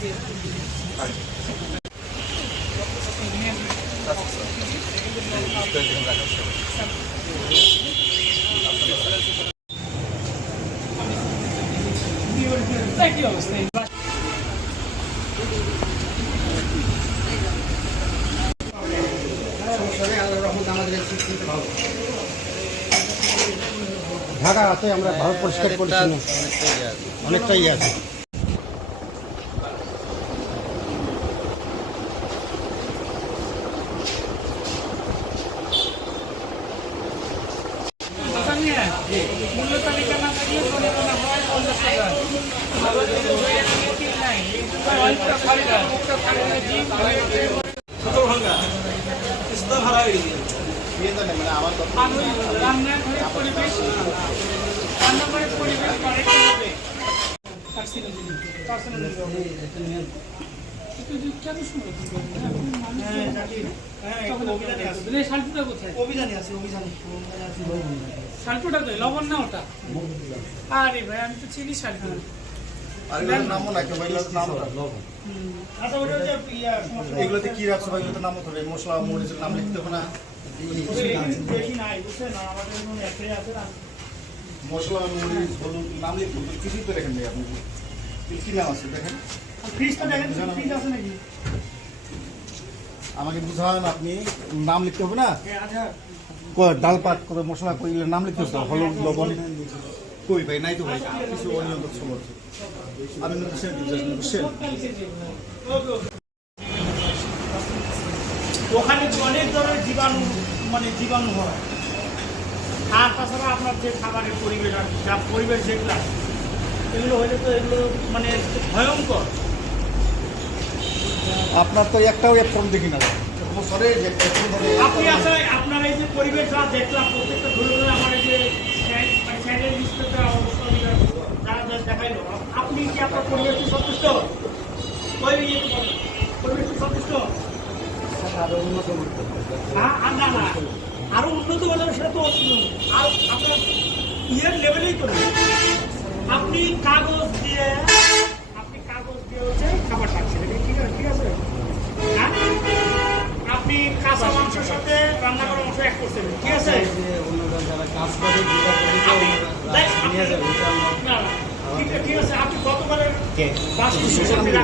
কি অবস্থা? ঢাকাতে আমরা ভারত পরিষ্কার পরিচ্ছন্ন অনেকটাই আছে। মূল্য তালিকা না থাকলে জরিমানা হয় 50 টাকা। রান্নাঘরের পরিবেশ কারেক্ট হবে। শালটুটা তো লবণ না ওটা? আরে ভাই আমি তো চিনি শালটু। এগুলোতে কি রাখছো ভাই? এগুলোতে নাম ধরে মশলা মরিচের নাম লিখতে হবে না? মশলা মরিচ হলুদ নাম লিখতে কিছুই তো রেখেন ভাই আপনি। কি নাম আছে দেখেন? আমাকে বুঝান, আপনি নাম লিখতে হবে না? ডাল পাট করে মশলা করে নাম লিখতে হবে, হলুদ লবণ কই ভাই? নাই তো ভাই, কিছু অনিয়ম করছে বলছে। আমি বুঝছেন ওখানে অনেক ধরনের জীবাণু হয়। আর তাছাড়া আপনার যে খাবারের পরিবেশ আর যা পরিবেশ যেগুলো এগুলো হলে তো এগুলো ভয়ঙ্কর। আপনার তো একটাও এক কম দেখি না। আপনি আসলে আপনার এই যে পরিবেশ যা দেখলাম প্রত্যেকটা ধরে ধরে আমার এই যে স্যান্ডেল ইন্সপেক্টর যারা দেখাইলো, আপনি কি আপনার পরিবেশটি সন্তুষ্ট? পরিবেশটি সন্তুষ্ট? না না, আরো উন্নত হলে সেটা তো আর আপনার ইয়ের লেভেলেই করবেন। আপনি কাগজ দিয়ে হচ্ছে খাবার খাচ্ছেন, ঠিক আছে? হ্যাঁ, আপনি কাঁচা মাংসের সাথে রান্না করা মাংস এক করছেন, ঠিক আছে? ঠিক আছে, আপনি গতবারের বাসি